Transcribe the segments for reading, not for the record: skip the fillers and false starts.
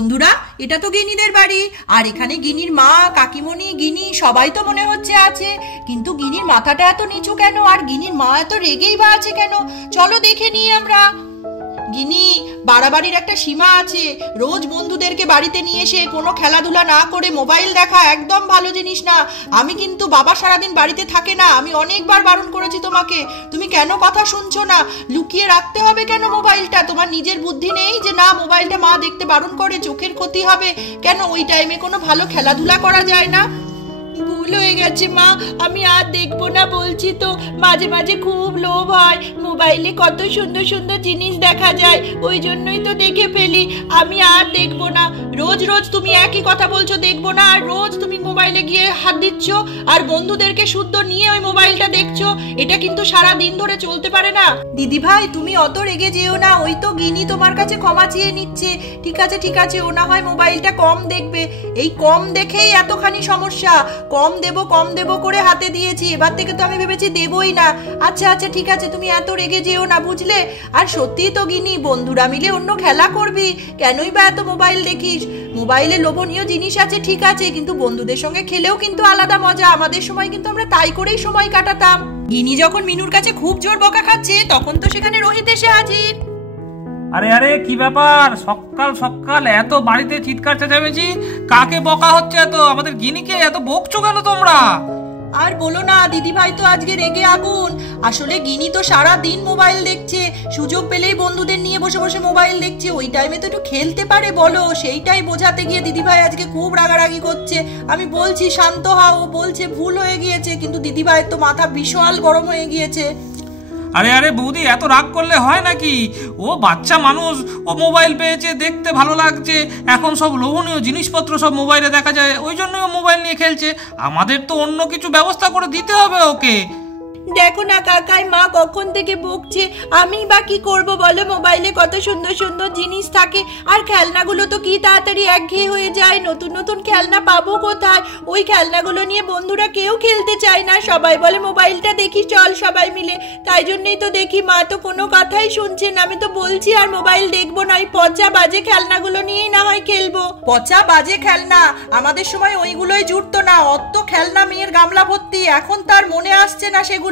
বন্ধুরা, এটা তো গিনিদের বাড়ি, আর এখানে গিনির মা, কাকিমণি, গিনি সবাই তো মনে হচ্ছে আছে। কিন্তু গিনির মাথাটা এত নিচু কেন, আর গিনির মা এত রেগেই বা আছে কেন? চলো দেখে নিই আমরা। গিনি, বাড়াবাড়ির একটা সীমা আছে। রোজ বন্ধুদেরকে বাড়িতে নিয়ে এসে কোনো খেলাধুলা না করে মোবাইল দেখা একদম ভালো জিনিস না। আমি কিন্তু বাবা সারাদিন বাড়িতে থাকে না, আমি অনেকবার বারণ করেছি তোমাকে, তুমি কেন কথা শুনছো না? লুকিয়ে রাখতে হবে কেন মোবাইলটা? তোমার নিজের বুদ্ধি নেই যে না মোবাইলটা মা দেখতে বারণ করে, চোখের ক্ষতি হবে? কেন ওই টাইমে কোনো ভালো খেলাধুলা করা যায় না? ভুল হয়ে গেছে মা, আমি আর দেখবো না বলছি তো। মাঝে মাঝে খুব লোভ হয়, মোবাইলে কত সুন্দর সুন্দর জিনিস দেখা যায়, ওই জন্যই তো দেখে ফেলি। আমি আর দেখবো না। রোজ রোজ তুমি একই কথা বলছো দেখবো না, আর রোজ তুমি মোবাইলে গিয়ে হাত দিচ্ছ, আর বন্ধুদেরকে শুদ্ধ নিয়ে ওই মোবাইলটা দেখছো। এটা কিন্তু সারা দিন ধরে চলতে পারে না। দিদি ভাই, তুমি অত রেগে যেও না, ওই তো গিনি তোমার কাছে ক্ষমা চেয়ে নিচ্ছে। ঠিক আছে ঠিক আছে, ও না হয় মোবাইলটা কম দেখবে। এই কম দেখেই এতখানি সমস্যা। কম দেবো করে হাতে দিয়েছি, এবার থেকে তো আমি ভেবেছি দেবই না। আচ্ছা আচ্ছা ঠিক আছে, তুমি এত রেগে যেও না, বুঝলে? আর সত্যি তো গিনি, বন্ধুরা মিলে অন্য খেলা করবি, কেনই বা এত মোবাইল দেখিস? মোবাইলে লোভনীয় জিনিস আছে ঠিক আছে, কিন্তু বন্ধুদের সঙ্গে খেলেও কিন্তু আলাদা মজা। আমাদের সময় কিন্তু আমরা তাই করেই সময় কাটাতাম। গিনি যখন মিনুর কাছে খুব জোর বকা খাচ্ছে, তখন তো সেখানে রোহিত এসে হাজির। আরে আরে, কি ব্যাপার? সকাল সকাল এত বাড়িতে চিৎকার চেঁচামেচি, কাকে বকা হচ্ছে? এত আমাদের গিনিকে এত বকছো কেন তোমরা? আর বলো না, দিদি ভাই তো আজকে রেগে আগুন। আসলে গিনি তো সারা দিন মোবাইল দেখছে, সুযোগ পেলেই বন্ধুদের নিয়ে বসে বসে মোবাইল দেখছে। ওই টাইমে তো একটু খেলতে পারে বলো, সেইটাই বোঝাতে গিয়ে দিদি ভাই আজকে খুব রাগারাগি করছে। আমি বলছি শান্ত হও, ও বলছে ভুল হয়ে গিয়েছে, কিন্তু দিদি ভাইয়ের তো মাথা বিশাল গরম হয়ে গিয়েছে। আরে আরে বৌদি, এত রাগ করলে হয় নাকি? ও বাচ্চা মানুষ, ও মোবাইল পেয়েছে, দেখতে ভালো লাগছে, এখন সব লোভনীয় জিনিসপত্র সব মোবাইলে দেখা যায়, ওই জন্যই ও মোবাইল নিয়ে খেলছে। আমাদের তো অন্য কিছু ব্যবস্থা করে দিতে হবে ওকে। দেখো না কাকাই, মা কখন থেকে বকছে, আমি বা কি করব বলো? মোবাইলে কত সুন্দর সুন্দর জিনিস থাকে, আর খেলনাগুলো তো কি তাড়াতাড়ি একঘেয়ে হয়ে যায়। নতুন নতুন খেলনা পাবো কোথায়? ওই খেলনাগুলো নিয়ে বন্ধুরা কেউ খেলতে চায় না, সবাই বলে মোবাইলটা দেখি চল সবাই মিলে। তাই জন্যই তো দেখি মা তো কোনো কথাই শুনছে না। আমি তো বলছি আর মোবাইল দেখবো না, ওই পচা বাজে খেলনাগুলো নিয়েই না হয় খেলবো। পচা বাজে খেলনা? আমাদের সময় ওইগুলোই জুটতো না, অত খেলনা মেয়ের গামলা ভর্তি। এখন তার মনে আসছে না সেগুলো,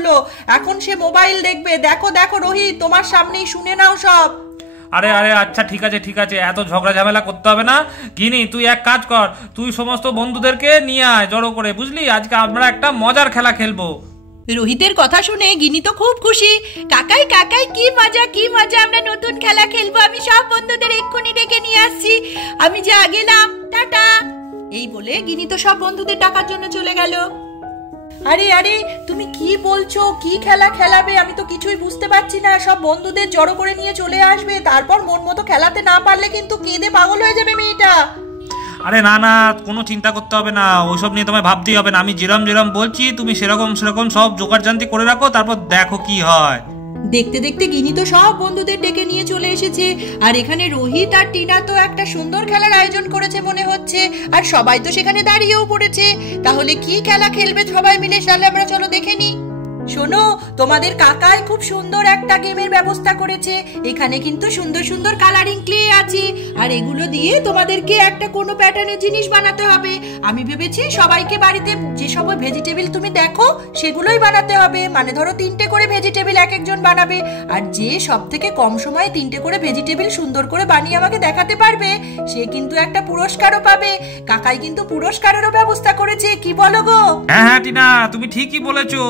এখন সে মোবাইল দেখবে। দেখো দেখো রোহিত, তোমার সামনেই, শুনে নাও সব। আরে আরে আচ্ছা ঠিক আছে ঠিক আছে, এত ঝগড়া ঝামেলা করতে হবে না। গিনি, তুই এক কাজ কর, তুই সমস্ত বন্ধুদেরকে নিয়ে আয় জড়ো করে, বুঝলি? আজকে আমরা একটা মজার খেলা খেলবো। রোহিতের কথা শুনে গিনি তো খুব খুশি। কাকাই কাকাই, কি মজা কি মজা, আমরা নতুন খেলা খেলবো। আমি সব বন্ধুদের এক্ষুনি ডেকে নিয়ে আসছি, আমি যা গেলাম, টাটা। এই বলে গিনি তো সব বন্ধুদের ডাকার জন্য চলে গেল। আরে আরে, তুমি কি বলছো? কি খেলা খেলাবে? আমি তো কিছুই বুঝতে পারছি না। সব বন্ধুদের জড়ো করে নিয়ে চলে আসবে, তারপর মন মতো খেলাতে না পারলে কিন্তু কেঁদে পাগল হয়ে যাবে মেয়েটা। আরে না না, কোনো চিন্তা করতে হবে না, ওইসব নিয়ে তোমায় ভাবতেই হবে না। আমি যেরম যেরম বলছি তুমি সেরকম সেরকম সব জোগাড়জান্তি করে রাখো, তারপর দেখো কি হয়। দেখতে দেখতে গিনি তো সব বন্ধুদের ডেকে নিয়ে চলে এসেছে, আর এখানে রোহিত আর টিনা তো একটা সুন্দর খেলার আয়োজন করেছে মনে হচ্ছে, আর সবাই তো সেখানে দাঁড়িয়েও পড়েছে। তাহলে কি খেলা খেলবে সবাই মিলে? তাহলে আমরা চলো দেখে নিই। শোনো, তোমাদের কাকাই খুব সুন্দর একটা গেমের ব্যবস্থা করেছে। এখানে কিন্তু সুন্দর সুন্দর কালারিং ক্লে আছে, আর এগুলো দিয়ে তোমাদেরকে একটা কোনো প্যাটার্নের জিনিস বানাতে হবে। আমি ভেবেছি সবাইকে বাড়িতে যেসব ভেজিটেবল তুমি দেখো সেগুলোই বানাতে হবে। মানে ধরো 3টে করে ভেজিটেবল এক একজন বানাবে, আর যে সব থেকে কম সময়ে 3টে করে ভেজিটেবল সুন্দর করে বানিয়ে আমাকে দেখাতে পারবে, সে কিন্তু একটা পুরস্কারও পাবে। কাকাই কিন্তু পুরস্কারেরও ব্যবস্থা করেছে, কি বলো গো? হ্যাঁ হ্যাঁ টিনা, তুমি ঠিকই বলেছো।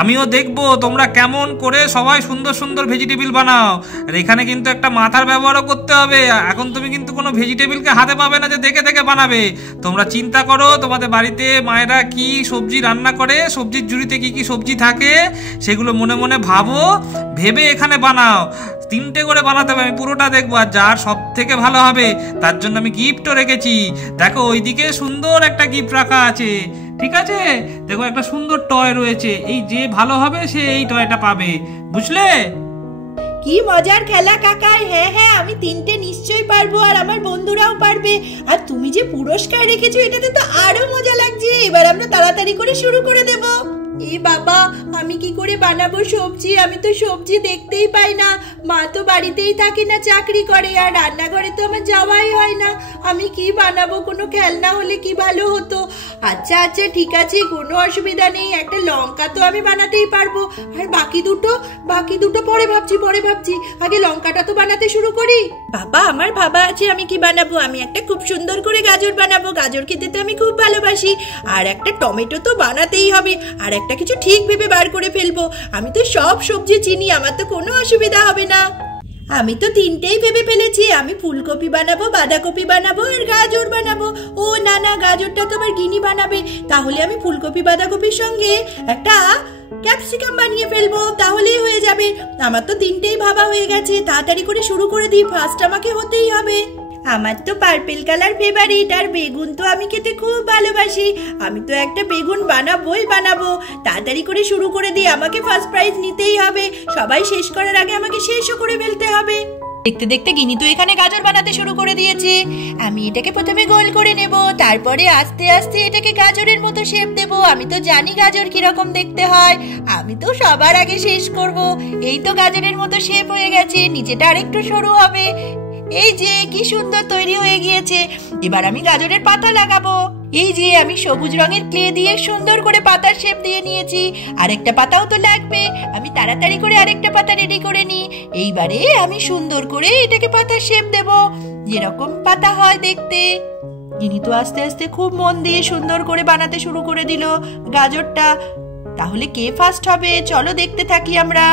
আমিও দেখবো তোমরা কেমন করে সবাই সুন্দর সুন্দর ভেজিটেবল বানাও। আর এখানে কিন্তু একটা মাথার ব্যবহারও করতে হবে। এখন তুমি কিন্তু কোনো ভেজিটেবলকে হাতে পাবে না যে দেখে দেখে বানাবে। তোমরা চিন্তা করো তোমাদের বাড়িতে মায়েরা কি সবজি রান্না করে, সবজির ঝুড়িতে কি কি সবজি থাকে, সেগুলো মনে মনে ভাবো, ভেবে এখানে বানাও। 3টে করে বানাতে হবে, আমি পুরোটা দেখবো। আর যার সব থেকে ভালো হবে তার জন্য আমি গিফটও রেখেছি। দেখো ওইদিকে সুন্দর একটা গিফট রাখা আছে, ঠিক আছে? দেখো একটা সুন্দর টয় রয়েছে, এই যে ভালো হবে সে এই টয়টা পাবে, বুঝলে? কি মজার খেলা কাকাই। হ্যাঁ হ্যাঁ, আমি 3টে নিশ্চয়ই পারবো, আর আমার বন্ধুরাও পারবে। আর তুমি যে পুরস্কার রেখেছো এটাতে তো আরো মজা লাগছে। এবার আমরা তাড়াতাড়ি করে শুরু করে দেব। এ বাবা, আমি কি করে বানাবো সবজি? আমি তো সবজি দেখতেই পাই না। মা তো বাড়িতেই থাকে না, চাকরি করে, আর রান্নাঘরে তো আমার যাওয়াই হয় না। আমি কি বানাবো? কোনো খেলনা হলে কি ভালো হতো। আচ্ছা আচ্ছা, ঠিক আছে, কোনো অসুবিধা নেই। একটা লঙ্কা তো আমি বানাতেই পারবো, আর বাকি দুটো পরে ভাবছি। আগে লঙ্কাটা তো বানাতে শুরু করি। বাবা, আমার ভাবা আছে আমি কি বানাবো। আমি একটা খুব সুন্দর করে গাজর বানাবো। গাজর খেতে তো আমি খুব ভালোবাসি। আর একটা টমেটো তো বানাতেই হবে। আর একটা কিছু ঠিক ভেবে বার করে ফেলবো। আমি তো সব সবজি চিনি, আমার তো কোনো অসুবিধা হবে না। আমি তো তিনটেই ভেবে ফেলেছি। আমি ফুলকপি বানাবো, বাঁধাকপি বানাবো, আর গাজর বানাবো। ও না না, গাজরটা তো আবার গিনি বানাবে। তাহলে আমি ফুলকপি বাঁধাকপির সঙ্গে একটা ক্যাপসিকাম বানিয়ে ফেলবো, তাহলেই হয়ে যাবে। আমার তো তিনটেই ভাবা হয়ে গেছে। তাড়াতাড়ি করে শুরু করে দিই, ফার্স্ট আমাকে হতেই হবে। আমার তো পার্পেল কালার ফেভারিট, আর বেগুন তো আমি খেতে খুব ভালোবাসি। আমি তো একটা বেগুন বানাবো। তাড়াতাড়ি করে শুরু করে দিই, আমাকে ফার্স্ট প্রাইজ নিতেই হবে। সবাই শেষ করার আগে আমাকে শেষও করে ফেলতে হবে। দেখতে দেখতে গিনি তো এখানে গাজর বানাতে শুরু করে দিয়েছে। আমি এটাকে প্রথমে গোল করে নেব, তারপরে আস্তে আস্তে এটাকে গাজরের মতো শেপ দেব। আমি তো জানি গাজর কিরকম দেখতে হয়। আমি তো সবার আগে শেষ করব। এই তো গাজরের মতো শেপ হয়ে গেছে, নিচেটা আরেকটু সরু হবে। এই যে কি সুন্দর তৈরি হয়ে গিয়েছে। এবার আমি গাজরের পাতা লাগাবো। এই যে আমি সবুজ রঙের ক্লে দিয়ে সুন্দর করে পাতার শেপ দিয়ে নিয়েছি। আরেকটা পাতাও তো লাগবে। আমি তাড়াতাড়ি করে আরেকটা পাতা রেডি করে নিই। এইবারে আমি সুন্দর করে এটাকে পাতার শেপ দেব, যেরকম পাতা হয় দেখতে। গিনি তো আস্তে আস্তে খুব মন দিয়ে সুন্দর করে বানাতে শুরু করে দিল গাজরটা। তাহলে কে ফার্স্ট হবে চলো দেখতে থাকি আমরা।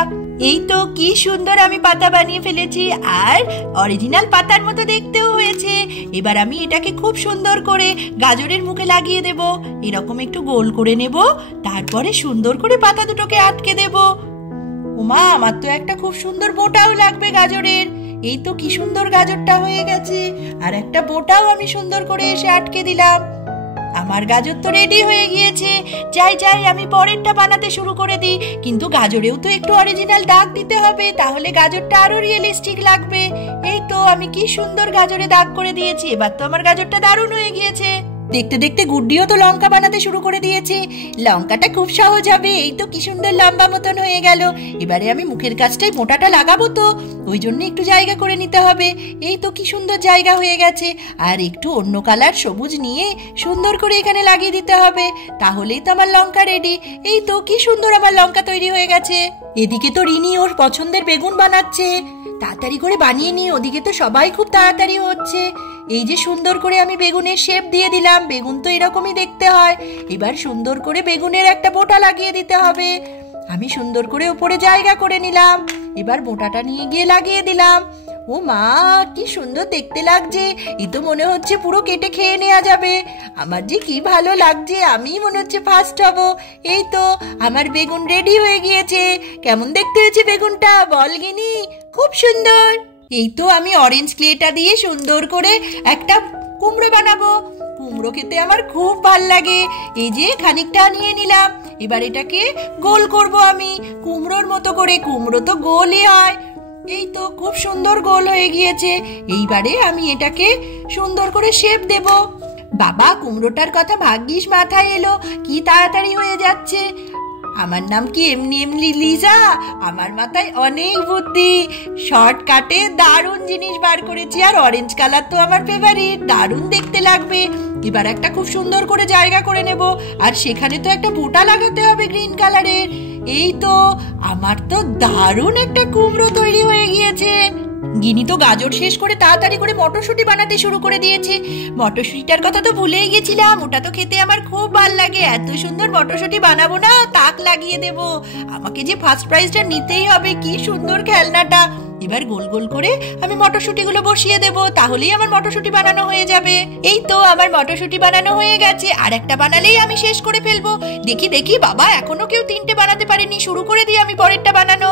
এই তো কি সুন্দর আমি পাতা বানিয়ে ফেলেছি, আর অরিজিনাল পাতার মতো দেখতেও হয়েছে। এবার আমি এটাকে খুব সুন্দর করে গাজরের মুখে লাগিয়ে দেব। এরকম একটু গোল করে নেব, তারপরে সুন্দর করে পাতা দুটোকে আটকে দেব। ওমা, আমার তো একটা খুব সুন্দর বোটাও লাগবে গাজরের। এই তো কি সুন্দর গাজরটা হয়ে গেছে, আর একটা বোটাও আমি সুন্দর করে এসে আটকে দিলাম। আমার গাজর তো রেডি হয়ে গিয়েছে। যাই আমি পরেরটা বানাতে শুরু করে দিই। কিন্তু গাজরেও তো একটু অরিজিনাল দাগ দিতে হবে, তাহলে গাজরটা আরো রিয়েলিস্টিক লাগবে। এই তো আমি কি সুন্দর গাজরে দাগ করে দিয়েছি। এবার তো আমার গাজরটা দারুণ হয়ে গিয়েছে। দেখতে দেখতে গুড্ডিও তো লঙ্কা বানাতে শুরু করে দিয়েছে। লঙ্কাটা খুব সহজ হবে। এই তো কি সুন্দর লম্বা মতন হয়ে গেল। এবারে আমি মুখের কাছটায় মোটাটা লাগাবো, তো ওই জন্য একটু জায়গা করে নিতে হবে। এই তো কি সুন্দর জায়গা হয়ে গেছে। আর একটু অন্য কালার সবুজ নিয়ে সুন্দর করে এখানে লাগিয়ে দিতে হবে, তাহলেই তো আমার লঙ্কা রেডি। এই তো কি সুন্দর আমার লঙ্কা তৈরি হয়ে গেছে। এদিকে তো রিনি ওর পছন্দের বেগুন বানাচ্ছে। তাড়াতাড়ি করে বানিয়ে নিই, ওদিকে তো সবাই খুব তাড়াতাড়ি হচ্ছে। এই যে সুন্দর করে আমি বেগুনের শেপ দিয়ে দিলাম। বেগুন তো এরকমই দেখতে হয়। এবার সুন্দর করে বেগুনের একটা বোটা লাগিয়ে দিতে হবে। আমি সুন্দর করে উপরে জায়গা করে নিলাম। এবার বোটাটা নিয়ে গিয়ে লাগিয়ে দিলাম। ও মা, কি সুন্দর দেখতে লাগছে। এই তো মনে হচ্ছে পুরো কেটে খেয়ে নেওয়া যাবে। আমার যে কি ভালো লাগছে, আমি মনে হচ্ছে ফার্স্ট হব। এই তো আমার বেগুন রেডি হয়ে গিয়েছে। কেমন দেখতে হয়েছে বেগুনটা বল গিনি? খুব সুন্দর। এই তো আমি অরেঞ্জ ক্লেটা দিয়ে সুন্দর করে একটা কুমড়ো বানাবো। কুমড়ো খেতে আমার খুব ভাল লাগে। এই যে খানিকটা নিয়ে নিলাম। এবার এটাকে গোল করব আমি কুমড়োর মতো করে। কুমড়ো তো গোলই হয়। এই তো খুব সুন্দর গোল হয়ে গিয়েছে। এইবারে আমি এটাকে সুন্দর করে শেপ দেব। বাবা, কুমড়োটার কথা ভাগ্যিস মাথায় এলো, কি তাড়াতাড়ি হয়ে যাচ্ছে। আমার নাম কি এমনি লিজা? আমার মাথায় অনেক বুদ্ধি। শর্টকাটে দারুণ জিনিস বার করেছি। আর অরেঞ্জ কালার তো আমার ফেভারিট, দারুণ দেখতে লাগবে। এবার একটা খুব সুন্দর করে জায়গা করে নেব, আর সেখানে তো একটা বোটা লাগাতে হবে গ্রিন কালারের। এই তো আমার তো দারুণ একটা কুমড়ো তৈরি হয়ে গিয়েছে। গিনি তো গাজর শেষ করে তাড়াতাড়ি করে মটরশুঁটি বানাতে শুরু করে দিয়েছে। মটরশুঁটিটার কথা তো ভুলেই গেছিলাম, ওটা তো খেতে আমার খুব ভাল লাগে। এত সুন্দর মটরশুঁটি বানাবো না, তাক লাগিয়ে দেব। আমাকে যে ফার্স্ট প্রাইজটা নিতেই হবে। কি সুন্দর খেলনাটা। এবার গোল গোল করে আমি মটরশুঁটিগুলো বসিয়ে দেব, তাহলেই আমার মটরশুঁটি বানানো হয়ে যাবে। এই তো আমার মটরশুঁটি বানানো হয়ে গেছে। আর একটা বানালেই আমি শেষ করে ফেলবো। দেখি বাবা, এখনো কেউ তিনটে বানাতে পারেনি। শুরু করে দিই আমি পরেরটা বানানো।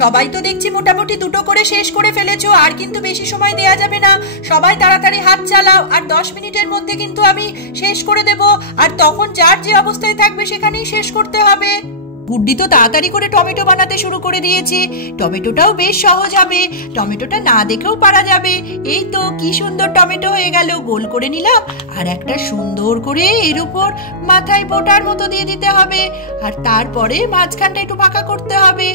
সবাই তো দেখছি মোটামুটি দুটো করে শেষ করে ফেলেছো। আর কিন্তু বেশি সময় দেয়া যাবে না। সবাই তাড়াতাড়ি হাত চালাও। আর 10 মিনিটের মধ্যে কিন্তু আমি শেষ করে দেব। আর তখন যার যে অবস্থায় থাকবে সেখানেই শেষ করতে হবে। গুড্ডি তো তাড়াতাড়ি করে টমেটো বানাতে শুরু করে দিয়েছে। টমেটোটাও বেশ সহজ হবে, টমেটোটা না দেখেও পারা যাবে। এই তো কি সুন্দর টমেটো হয়ে গেল, গোল করে নিলাম। আর একটা সুন্দর করে এর উপর মাথায় বোটার মতো দিয়ে দিতে হবে, আর তারপরে মাঝখানটা একটু ফাঁকা করতে হবে।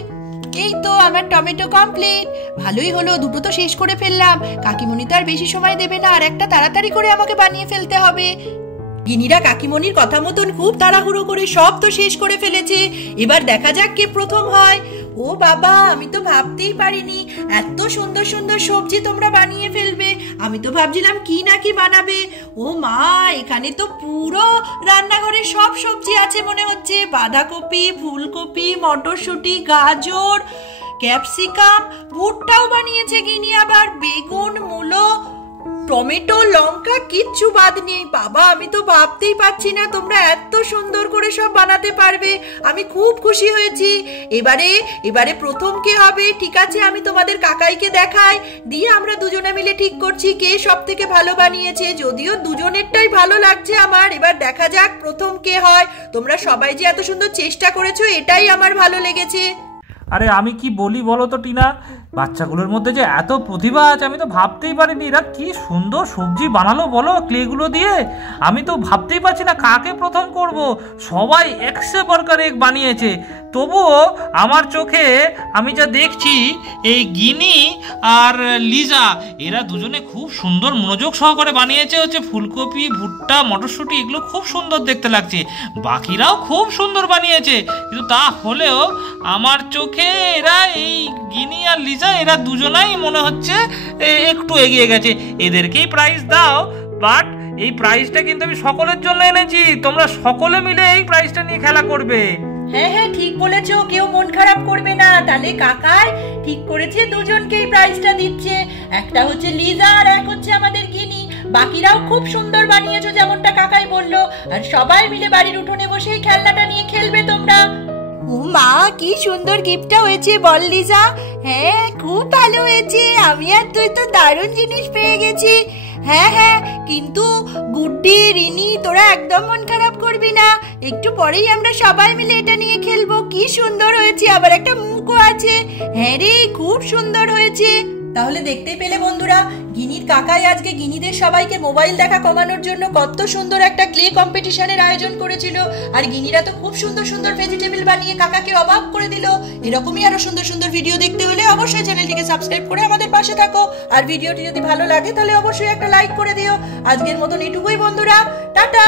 এই তো আমার টমেটো কমপ্লিট। ভালোই হলো, দুটো তো শেষ করে ফেললাম। কাকিমণি তো আর বেশি সময় দেবে না, আর একটা তাড়াতাড়ি করে আমাকে বানিয়ে ফেলতে হবে। গিনিরা কাকিমণির কথা মতন খুব তাড়াহুড়ো করে সব তো শেষ করে ফেলেছে। এবার দেখা যাক কে প্রথম হয়। ও বাবা, আমি তো ভাবতেই পারিনি এত সুন্দর সুন্দর সবজি তোমরা বানিয়ে ফেলবে। আমি তো ভাবছিলাম কি না কি বানাবে। ও মা, এখানে তো পুরো রান্নাঘরে সব সবজি আছে মনে হচ্ছে। বাঁধাকপি, ফুলকপি, মটরশুঁটি, গাজর, ক্যাপসিকাম, ভুট্টাও বানিয়েছে গিনি, আবার বেগুন, মূলো, টমেটো, লঙ্কা, কিচ্ছু বাদ নেই। বাবা, আমি তো ভাবতেই পারছি না তোমরা এত সুন্দর করে সব বানাতে পারবে। আমি খুব খুশি হয়েছি। এবারে প্রথম কে হবে? ঠিক আছে, আমি তোমাদের কাকাইকে দেখাই, দিয়ে আমরা দুজনে মিলে ঠিক করছি কে সব থেকে ভালো বানিয়েছে। যদিও দুজনেরটাই ভালো লাগছে আমার। এবার দেখা যাক প্রথম কে হয়। তোমরা সবাই যে এত সুন্দর চেষ্টা করেছো, এটাই আমার ভালো লেগেছে। আরে আমি কি বলি বলো তো টিনা, বাচ্চাগুলোর মধ্যে যে এত প্রতিভা আছে আমি তো ভাবতেই পারিনি। এরা কি সুন্দর সবজি বানালো বলো ক্লেগুলো দিয়ে। আমি তো ভাবতেই পারছি না কাকে প্রথম করব। সবাই একশে বরকার এক বানিয়েছে। তবুও আমার চোখে আমি যা দেখছি, এই গিনি আর লিজা এরা দুজনে খুব সুন্দর মনোযোগ সহকারে বানিয়েছে। হচ্ছে ফুলকপি, ভুট্টা, মটরশুঁটি, এগুলো খুব সুন্দর দেখতে লাগছে। বাকিরাও খুব সুন্দর বানিয়েছে, কিন্তু তা হলেও আমার চোখে এরা এই গিনি আর লিজা এরা দুজনাই মনে হচ্ছে একটু এগিয়ে গেছে। এদেরকেই প্রাইজ দাও, বাট এই প্রাইজটা কিন্তু আমি সকলের জন্য এনেছি। তোমরা সকলে মিলে এই প্রাইজটা নিয়ে খেলা করবে। হ্যাঁ হ্যাঁ, ঠিক বলেছো, কেউ মন খারাপ করবে না। তাহলে কাকাই ঠিক করেছে দুজনকেই প্রাইজটা দিচ্ছে। একটা হচ্ছে লিজা আর এক হচ্ছে আমাদের গিনি। বাকিরাও খুব সুন্দর বানিয়েছো যেমনটা কাকাই বললো। আর সবাই মিলে বাড়ির উঠোনে বসেই খেলনাটা নিয়ে খেলবে তোমরা। ও মা, কি সুন্দর গিফটটা হয়েছে বল লিজা। হ্যাঁ, খুব ভালো হয়েছে। আমি আর তুই তো দারুণ জিনিস পেয়ে গেছি। হ্যাঁ হ্যাঁ, কিন্তু গুড্ডি, রিনি, তোরা একদম মন খারাপ করবি না। একটু পরেই আমরা সবাই মিলে এটা নিয়ে খেলবো। কি সুন্দর হয়েছে, আবার একটা মুখও আছে। হ্যাঁ রে, খুব সুন্দর হয়েছে। তাহলে দেখতেই পেলে বন্ধুরা, গিনির কাকাই আজকে গিনিদের সবাইকে মোবাইল দেখা কমানোর জন্য কত সুন্দর একটা ক্লে কম্পিটিশনের আয়োজন করেছিল। আর গিনিরা তো খুব সুন্দর সুন্দর ভেজিটেবল বানিয়ে কাকাকে অবাক করে দিল। এরকমই আরো সুন্দর সুন্দর ভিডিও দেখতে হলে অবশ্যই চ্যানেলটিকে সাবস্ক্রাইব করে আমাদের পাশে থাকো। আর ভিডিওটি যদি ভালো লাগে তাহলে অবশ্যই একটা লাইক করে দিও। আজকের মতন এটুকুই বন্ধুরা, টাটা।